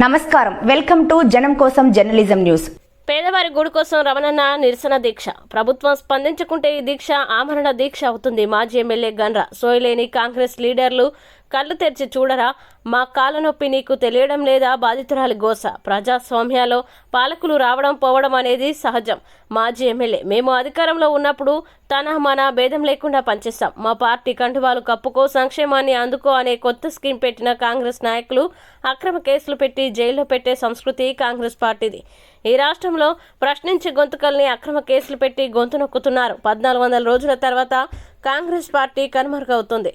నమస్కారం. Welcome to జనం కోసం జర్నలిజం న్యూస్. పేదవారి గుడి కోసం రమణన్న నిరసన దీక్ష. ప్రభుత్వం స్పందించకుంటే ఈ దీక్ష ఆమరణ దీక్ష అవుతుంది. మాజీ ఎమ్మెల్యే గన్రా. సోయలేని కాంగ్రెస్ లీడర్లు కళ్ళు తెరిచి చూడరా? మా కాళ్ళ నొప్పి నీకు తెలియడం లేదా? బాధితురాలి గోస. ప్రజాస్వామ్యాలో పాలకులు రావడం పోవడం అనేది సహజం. మాజీ ఎమ్మెల్యే మేము అధికారంలో ఉన్నప్పుడు తన మన భేదం లేకుండా పనిచేస్తాం. మా పార్టీ కండువాలు కప్పుకో సంక్షేమాన్ని అందుకో అనే కొత్త స్కీమ్ పెట్టిన కాంగ్రెస్ నాయకులు అక్రమ కేసులు పెట్టి జైల్లో పెట్టే సంస్కృతి కాంగ్రెస్ పార్టీది. ఈ రాష్ట్రంలో ప్రశ్నించే గొంతుకల్ని అక్రమ కేసులు పెట్టి గొంతు నొక్కుతున్నారు. పద్నాలుగు వందల రోజుల తర్వాత కాంగ్రెస్ పార్టీ కనుమరుగవుతుంది.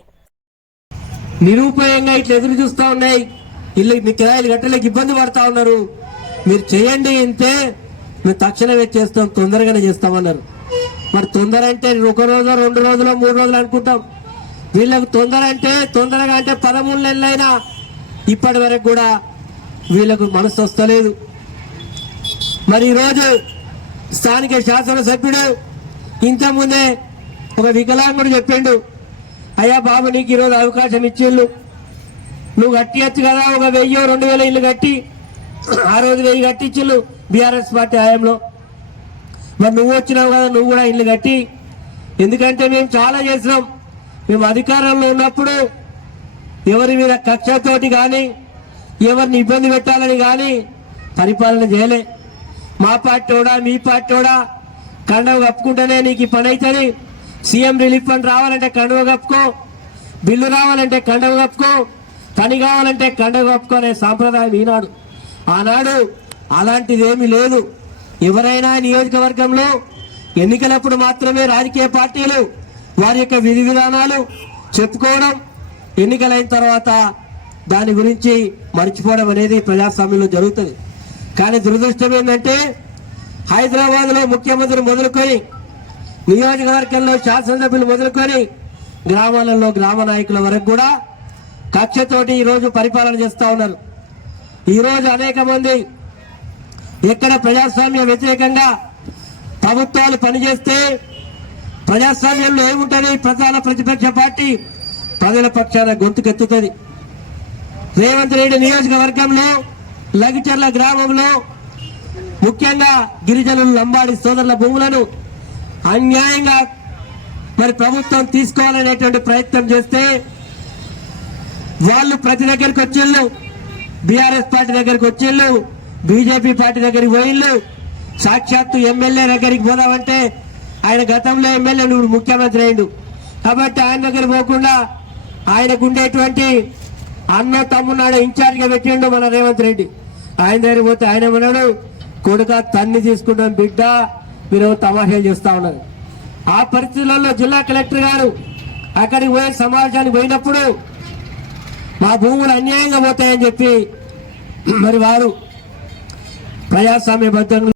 నిరుపయోగంగా ఇట్లా ఎదురు చూస్తూ ఉన్నాయి. ఇల్లు కిరాయిలు గట్టలేక ఇబ్బంది పడతా ఉన్నారు. మీరు చేయండి ఇంతే మేము తక్షణమే చేస్తాం తొందరగానే చేస్తామన్నారు. మరి తొందర అంటే ఒక రోజు రెండు రోజులు మూడు రోజులు అనుకుంటాం. వీళ్ళకు తొందర అంటే తొందరగా అంటే పదమూడు నెలలైనా ఇప్పటి వరకు కూడా వీళ్ళకు మనసు వస్తలేదు. మరి ఈరోజు స్థానిక శాసనసభ్యుడు ఇంతకుముందే ఒక వికలాంగుడు చెప్పిండు. అయ్యా బాబు నీకు ఈరోజు అవకాశం ఇచ్చిళ్ళు. నువ్వు కట్టియచ్చు కదా ఒక వెయ్యి రెండు వేల ఇల్లు కట్టి ఆ రోజు వెయ్యి కట్టించిళ్ళు బీఆర్ఎస్ పార్టీ హయాంలో. మరి నువ్వు వచ్చినావు కదా నువ్వు కూడా ఇల్లు కట్టి. ఎందుకంటే మేము చాలా చేసినాం. మేము అధికారంలో ఉన్నప్పుడు ఎవరి మీద కక్షతోటి కానీ ఎవరిని ఇబ్బంది పెట్టాలని కానీ పరిపాలన చేయలే. మా పార్టీ కూడా మీ పార్టీ కూడా కండవ కప్పుకుంటేనే నీకు ఈ పని అవుతుంది సీఎం రిలీఫ్ ఫండ్ రావాలంటే కండవ కప్పుకో బిల్లు రావాలంటే కండవ కప్పుకో పని కావాలంటే కండవ కప్పుకో అనే సాంప్రదాయం ఈనాడు. ఆనాడు అలాంటిది ఏమీ లేదు. ఎవరైనా నియోజకవర్గంలో ఎన్నికలప్పుడు మాత్రమే రాజకీయ పార్టీలు వారి యొక్క విధి విధానాలు చెప్పుకోవడం ఎన్నికలైన తర్వాత దాని గురించి మర్చిపోవడం అనేది ప్రజాస్వామ్యంలో జరుగుతుంది. కానీ దురదృష్టం ఏంటంటే హైదరాబాద్లో ముఖ్యమంత్రి మొదలుకొని నియోజకవర్గంలో శాసనసభ్యులు మొదలుకొని గ్రామాలలో గ్రామ నాయకుల వరకు కూడా కక్షతోటి ఈరోజు పరిపాలన చేస్తూ ఉన్నారు. ఈరోజు అనేక మంది ఎక్కడ ప్రజాస్వామ్య వ్యతిరేకంగా ప్రభుత్వాలు పనిచేస్తే ప్రజాస్వామ్యంలో ఏముంటుంది? ప్రధాన ప్రతిపక్ష పార్టీ ప్రజల పక్షాన గొంతుకెత్తుతుంది. రేవంత్ రెడ్డి నియోజకవర్గంలో లగిచర్ల గ్రామంలో ముఖ్యంగా గిరిజనులు లంబాడి సోదరుల భూములను అన్యాయంగా మరి ప్రభుత్వం తీసుకోవాలనేటువంటి ప్రయత్నం చేస్తే వాళ్ళు ప్రతి దగ్గరికి వచ్చిళ్ళు బీఆర్ఎస్ పార్టీ దగ్గరికి వచ్చిళ్ళు బీజేపీ పార్టీ దగ్గరికి పోయిళ్ళు సాక్షాత్తు ఎమ్మెల్యే దగ్గరికి పోదామంటే ఆయన గతంలో ఎమ్మెల్యే నువ్వు ముఖ్యమంత్రి అయిండు కాబట్టి ఆయన దగ్గర పోకుండా ఆయనకు ఉండేటువంటి అన్న తమ్ముడు ఇన్ఛార్జ్గా పెట్టిండు మన రేవంత్ రెడ్డి. ఆయన దగ్గర పోతే ఆయన ఉన్నాడు కొడుక తన్ని తీసుకుంటాం బిడ్డ మీరు తమాషాలు చేస్తా ఉన్నారు. ఆ పరిస్థితులలో జిల్లా కలెక్టర్ గారు అక్కడికి పోయి సమావేశానికి పోయినప్పుడు మా భూములు అన్యాయంగా పోతాయని చెప్పి మరి వారు ప్రజాస్వామ్యబద్ధంగా